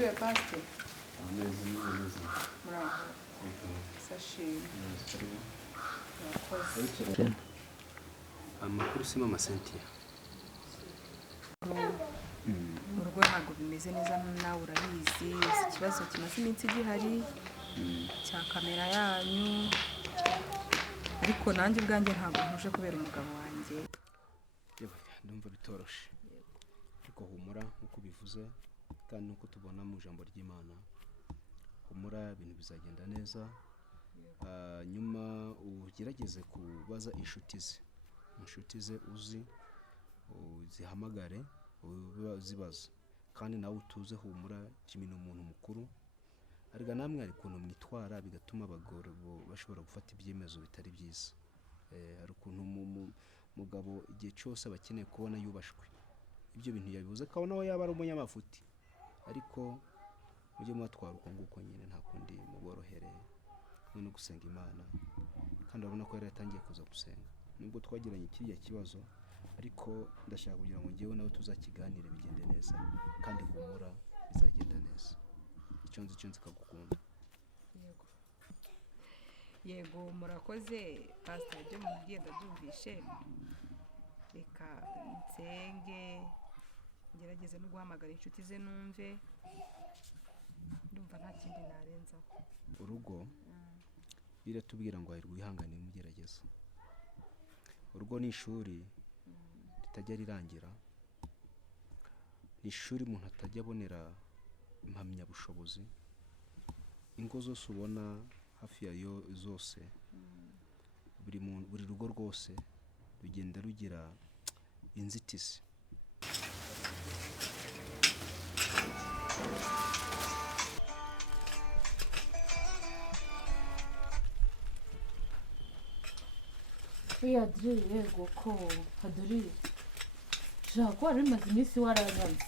Mwiriwe pastor. Amezi. Muraho. Sashi. Amakuru sima Masentia. Urugo ntabwo bimeze neza nawe urabizi. Ikibazo kimaze iminsi gihari cya kamera yanyu. Ariko nanjye ubwanjye ntabwo ntuje kubera umugabo wanjye. Ndumva bitoroshe. Ariko humura nkuko bivuze kandi nuko tubona mu jambo ry'Imana. Humura ibintu bizagenda neza. Nyuma ugerageze kubaza inshuti ze uzi uzihamagare uzibaza kandi nawe utuze humura kimino umuntu mukuru ariko namwe ari kuntu mwitwara bigatuma abagore bashobora gufata ibyemezo bitari byiza ari kuntu mugabo igihe cyose abakeneye kubona yubashwe ibyo bintu yabivuze kabona aho yaba ari umunyamafuti ariko mujye mwatwara uko nguko nyine nta kundi muborohereye no gusenga Imana kandi urabona ko yari yatangiye kuza gusenga nubwo twagiranye kiriya kibazo ariko ndashaka kugira ngo ngewe nawe tuzakiganire bigende neza kandi humura bizagenda neza icyo nzi kagukunda yego murakoze pastor ibyo mubwiye ndabyumvishe reka nsenge ngerageze no guhamagara inshuti ze numve ndumva nta kindi narenzaho urugo biratubwira ngo ahirwe ihangane mugerageza urugo ni ishuri ritajya rirangira ni ishuri umuntu atajya abonera impamyabushobozi ingo zose ubona hafi yayo zose buri rugo rwose rugenda rugira inzitizi Adri yego ko Adri jako ari maze iminsi waranyanze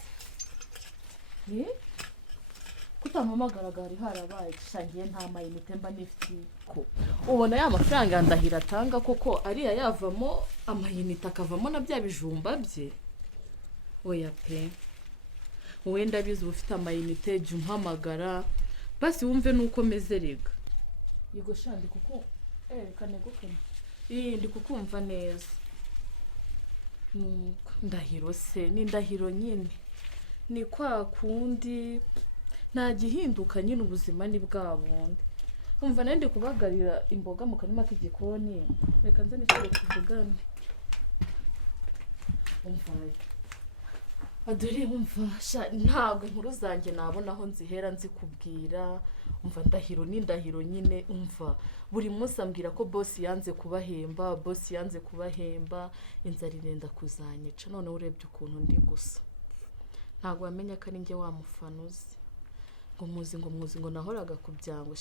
kutamamagaragara harabaye gishangiye nta mayinite mba nifiti ko ubona ya mafaranga ndahira atanga koko ariya yavamo amayinite akavamo na bya bijumba bye oya pe wenda bizi ufite amayinite jya umpamagara basi wumve nuko meze rega yego shandi kuko kane gukene ndi kukumva neza ndahiro se ni ndahiro nyine ni kwa kundi nta gihinduka nyine ubuzima ni bwa bundi umva nende kubagarira imboga mu kanima k'igikoni reka nze n'icyo tuvugane umva Adore umva ntabwo inkuru zanjye nabona aho nzihera nzikubwira umva ndahiro ni ndahiro nyine umva buri munsi ambwira ko boss yanze kubahemba inzara irenda kuzanyica none urebye ukuntu ndi gusa ntabwo wamenya ko ari njye wamufanuzi ngo muzi ngo nahoraga kubyango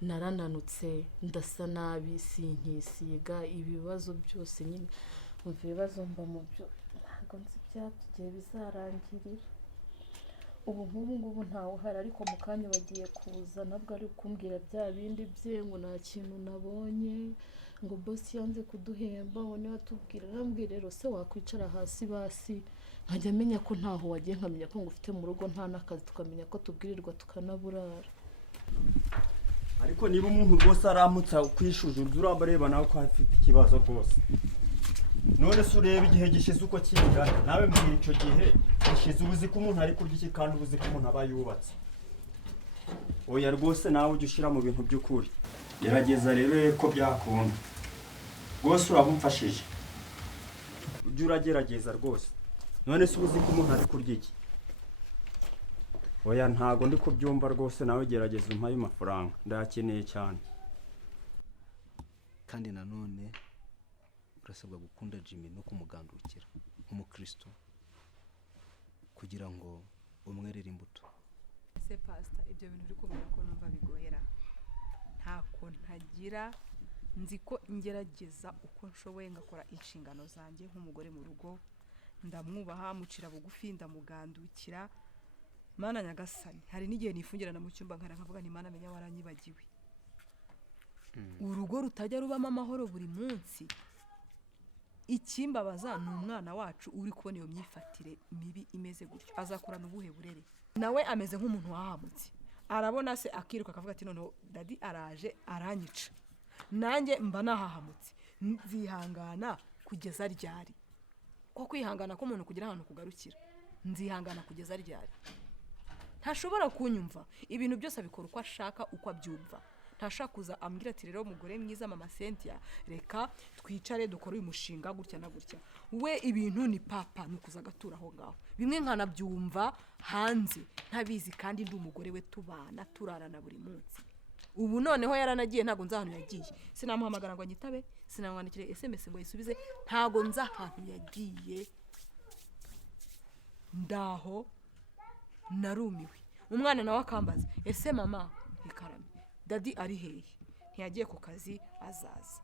narananutse ndasa nabi sinkisiga ibibazo byose nyine umva ibibazo mba mu byo ntabwo nzi byatugiye bizarangirira ubu ngubu ntawe uhari ariko mu kanya bagiye kuza nabwo ari kumbwira bya bindi bye ngo nta kintu nabonye ngo boss yanze kuduhemba none watubwira arambwira rero se wakwicara hasi basi nkajya amenya ko ntaho wagiye nkamenya ko ngufite mu rugo nta nakazi tukamenya ko tubwirirwa tukanaburara ariko niba umuntu rwose aramutsa kwishujura urabareba nawe ko afite ikibazo rwose none se ureba igihe gishize uko kingana nawe mbwira icyo gihe gishize ubuzi ko umuntu ari kurya iki kandi ubuzi ko umuntu aba yubatse oya rwose nawe ujya ushyira mu bintu by'ukuri gerageza rero ko byakunda rwose urabumfashije ujya uragerageza rwose none se ubuzi ko umuntu ari kurya iki oya ntago ndi kubyumva rwose nawe gerageza umpaye amafaranga ndayakeneye cyane kandi nanone urasabwa gukunda Jimmy no kumugandukira nk'umukristo kugira ngo umwerere imbuto se pastor ibyo bintu uri kuvuga ko numva bigohera ntako ntagira nzi ko ingerageza uko nshoboye ngakora inshingano zanjye nk'umugore mu rugo ndamwubaha mucira bugufi ndamugandukira Mana nyagasani hari n'igihe nifungirana mu cyumba nkavuga ni Mana menya waranyibagiwe urugo rutajya rubamo amahoro buri munsi ikimbabaza ni umwana wacu uri kubona iyo myifatire mibi imeze gutyo azakurana ubuhe burere nawe ameze nk'umuntu wahamutse arabona se akiruka akavuga ati noneho dadi araje aranyica nanjye mba nahahamutse nzihangana kugeza ryari ko kwihangana ko umuntu kugira ahantu kugarukira nzihangana kugeza ryari ntashobora kunyumva ibintu byose abikora uko ashaka uko abyumva ntashaka kuza ambwira ati rero umugore mwiza mama Cynthia reka twicare dukore uyu mushinga gutya na gutya we ibintu ni papa nukuza agatura aho ngaho bimwe nkanabyumva hanze ntabizi kandi ndi umugore we tubana turarana buri munsi ubu noneho yaranagiye ntago nza ahantu yagiye sinamuhamagara ngo anyitabe sinamwandikire SMS ngo yisubize ntago nza ahantu yagiye ndaho narumiwe umwana nawe akambaza ese mama ikarame dadi ari hehe ntiyagiye ku kazi azaza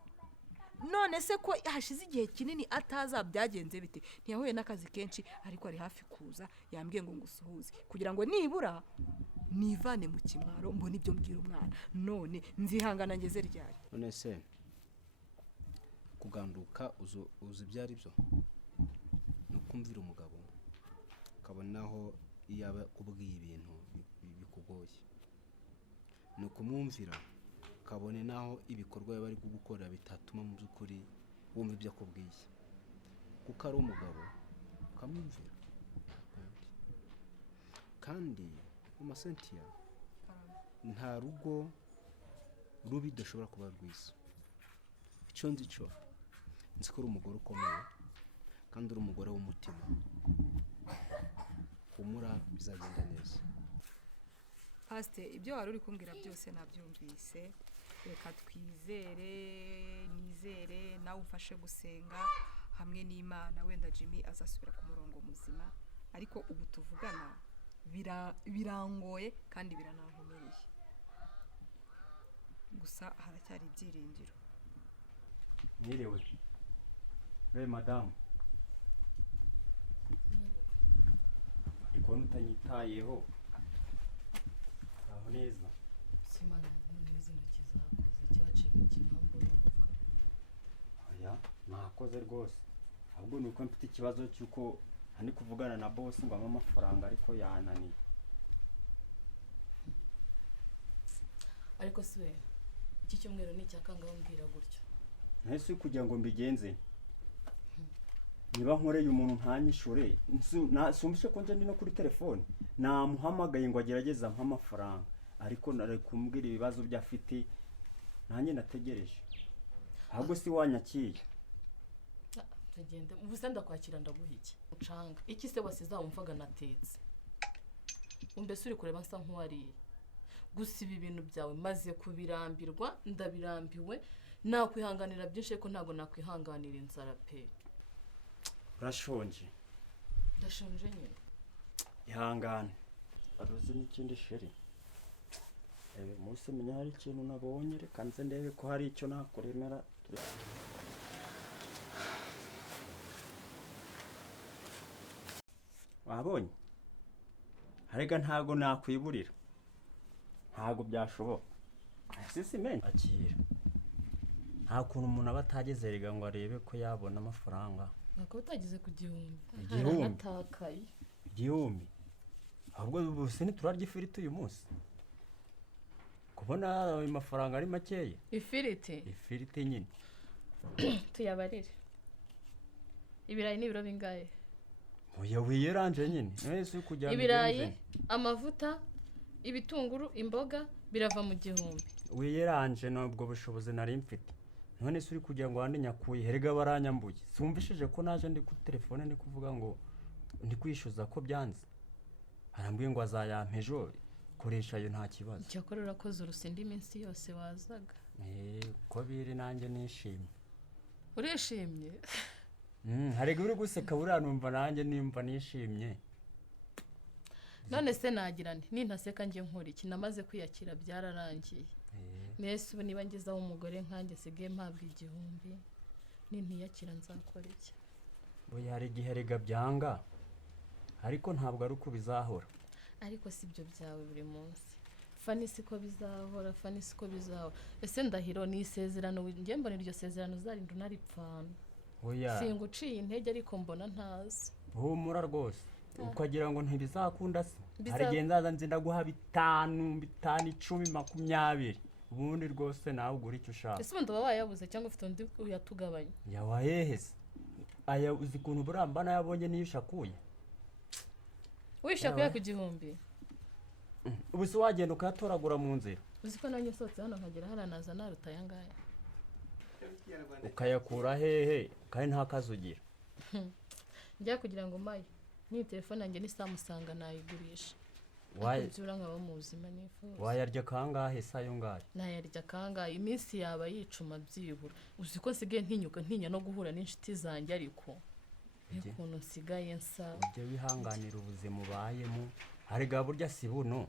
none se ko hashize igihe kinini ataza byagenze bite ntiyahuye n'akazi kenshi ariko ari hafi kuza yambwiye ngo ngusuhuze kugira ngo nibura nivane mu kimwaro mbona ibyo mbwira umwana none nzihangana ngeze ryari none se kuganduka uzi byari byo no kumvira umugabo kabonaho yaba kubwiye ibintu bikugoye no kumwumvira kabone naho ibikorwa bari gukora bitatuma mu byukuri wumva ibyo akubwiye kuko ari umugabo ukamwumvira kandi mama Cynthia nta rugo rubi dashobora kuba rwiza icyo nzi cyo nzi ko uri umugore ukomeye kandi uri umugore w'umutima humura bizagenda neza Pastor ibyo wari uri kumbwira byose nabyumvise reka twizere nizere nawe ufashe gusenga hamwe n'Imana wenda Jimmy azasubira ku murongo muzima ariko ubu tuvugana birangoye kandi biranankomereye gusa haracyari ibyiringiro Mwiriwe we madamu ikona utanyitayeho aho neza simana n'izi ntoki zakoze cyaciye mu kinambo n'uvuga oya nakoze rwose ahubwo nuko mfite ikibazo cyuko hani kuvugana na boss ngo amafaranga ariko yananiye ariko siwe iki cyumweru ni cyakangaho mbwira gutyo ntese kugira ngo mbigenze niba nkoreye umuntu ntanyishure sumbishe ko nje ndi no kuri telefone namuhamagaye ngo agerageza ampa amafaranga ariko nari kumbwira ibibazo byafite nanjye nategereje ahubwo si wanyakiye tugende ubuse ndakwakira ndaguha iki ucanga iki se wasize wumvaga natetse umbese uri kureba nsa nk'uwariye gusa ibi bintu byawe maze kubirambirwa ndabirambiwe nakwihanganira byinshi ariko ntago nakwihanganira inzara pe urashonje ndashonje nyine ihangane aruzi n'ikindi sheri munsi menya hari ikintu nabonye reka nze ndebe ko hari icyo nakuremera wabonye harega ntago nakwiburira ntago byashoboka sisimenye akira nta kuntu umuntu aba atagezerega ngo arebe ko yabona amafaranga nako utageze ku gihumbi igihumbi atakaye igihumbi ahubwo bose ntiturarya ifiriti uyu munsi kubona ayo mafaranga ari makeya ifiriti nyine tuyabarire ibirayi n'ibiro bingahe oya wiyeranje nyine nese kujyana ibirayi amavuta ibitunguru imboga birava mu gihumbi wiyeranje nubwo bushobozi nari mfite none se uri kugira ngo wandi nyakuye herega baranyambuye sumvishije ko naje ndi kuri telefone ndi kuvuga ngo ndi kwishyuza ko byanze arambwiye ngo azayampejo koresha yo nta kibazo cyakora urakoze urusindi iminsi yose wazaga ko biri nanjye nishimye urishimye harega uri guseka buriya numva nanjye nimba nishimye none se nagira nti nintaseka njye nkora iki namaze kwiyakira byararangiye nese ubu niba ngezaho umugore nkanjye sigaye mpabwa igihumbi nintiyakira nzakora iki oya hari igihe rega byanga ariko ntabwo ari uko bizahora ariko si byo byawe buri munsi fani siko bizahora fani siko bizahora ese ndahiro ni isezerano njye mbona iryo sezerano uzarinda unaripfana oya singuciye intege ariko mbona ntazi humura rwose ukagira ngo ntibizakunda se hari igihe nzaza nzi ndaguha 5, 10, 10, 20 ubundi rwose nawe ugura icyo ushaka. Ese ubundi baba yabuze cyangwa ufite undi uyatugabanya? Yawahehese aya uzi kuntu buramba nayabonye niyishakuye. Wishakuye ku gihumbi. Ubu se wagenda ukayatoragura mu nzira. Uzi ko nanjye sotse hano nkagera haranaza narutaye ngaya. Ukayakura hehe kandi nta kazugira. Njya kugira ngo maye ni telefone yanjye ni Samusanga nayigurisha. Wabyura nkaba mu buzima nifuza. Wayarya kangahe sayo ngahe? Nayarya kangahe iminsi yaba yicuma byibura. Uzi ko nsigaye ntinya no guhura n'inshuti zanjye ariko ukuntu nsigaye nsa. Ujye wihanganira ubuzima ubayemo hariga burya si buno.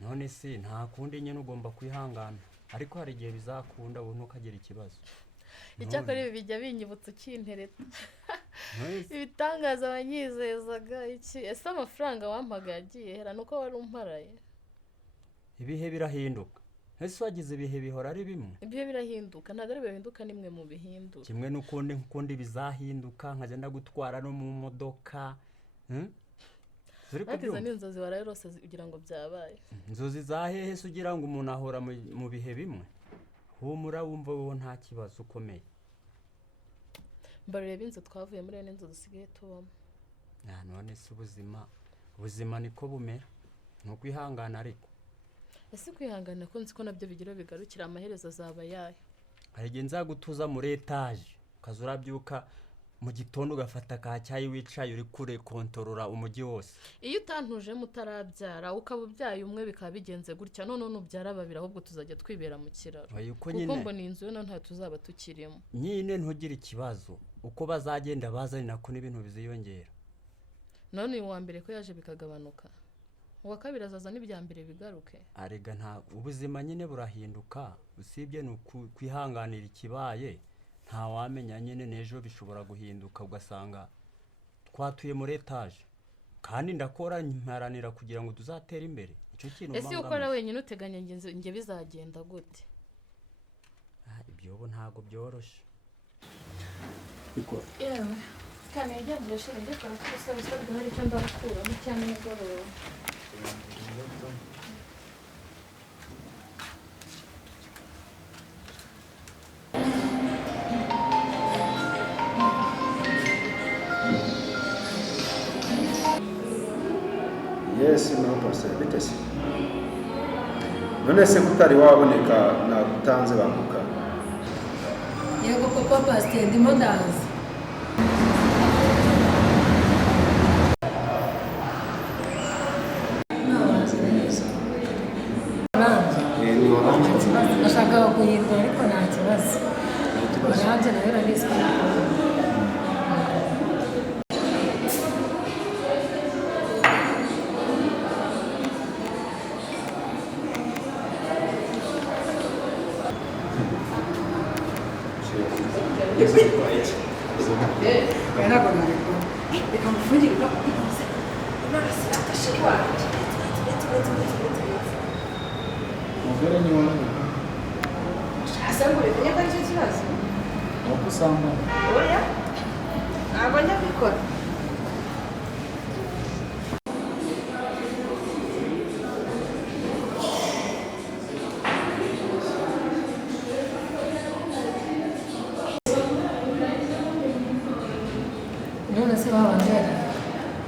None se nta kundi nyine ugomba kwihangana ariko hari igihe bizakunda ubuntu ukagira ikibazo. Icyakora ibi bijya binyibutsa kintereta. Ibitangaza abanyizezaga iki ese amafaranga wampaga yagiye hera nuko wari umparaye. Ibihe birahinduka. Ese wagize ibihe bihora ari bimwe? Ibihe birahinduka ntago ari bihinduka nimwe mu bihindura. Kimwe n'ukundi bizahinduka nkagenda gutwara no mu modoka. Atiza n'inzozi warayirose ugira ngo byabaye. Inzozi zahehe se ugira ngo umuntu ahora mu bihe bimwe? Humura wumva wowe nta kibazo ukomeye. Mbarebe inzu twavuye muri n'inzu dusigaye tubamo. None se ubuzima niko bumera. No kwihangana ariko. Ese kwihangana ko nzi ko nabyo bigira bigarukira amaherezo azaba yayo. Hari nzagutuza muri etage ukazurabyuka mu gitondo ugafata ka cyayi wicaye uri kure kontorora umujyi wose. Iyo utantuje mutarabyara ukaba ubyaye umwe bikaba bigenze gutya none nubyara babira ahubwo tuzajya twibera mu kiraro. Kuko mbona inzu yo nta tuzaba tukirimo. Nyine ntugire ikibazo uko bazagenda bazari nako n'ibintu biziyongera. None uyu wa mbere ko yaje bikagabanuka. Uwa kabiri azaza n'ibya mbere bigaruke. Arega nta ubuzima nyine burahinduka usibye no kwihanganira ikibaye. Nta wamenya nyine nejo bishobora guhinduka ugasanga twatuye muri etage kandi ndakora mparanira kugira ngo tuzatere imbere icyo kintu ese ukora wenyine uteganya nge bizagenda gute? Ibyo bo ntago byoroshe yewe kandi yagiye shira njye kwa kusa hari icyo ndakura mu cyane n'igoro. Yes, no pastor bitese. None se kutari waboneka nagutanze bamuka. Yego papa pastor ndimo ndazi. Nashaka kuyirwa ariko nta kibazo. Baranje nayo rabizi.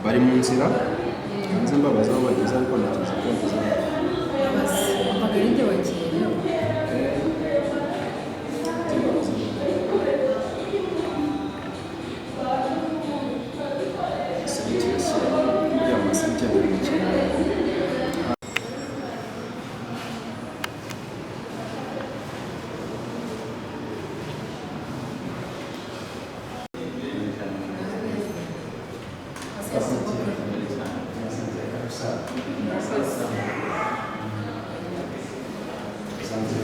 Bari mu nzira nzi mbabaza aho bageze ariko ntakizi ko bageze Mpaka ninde wakiye Sanze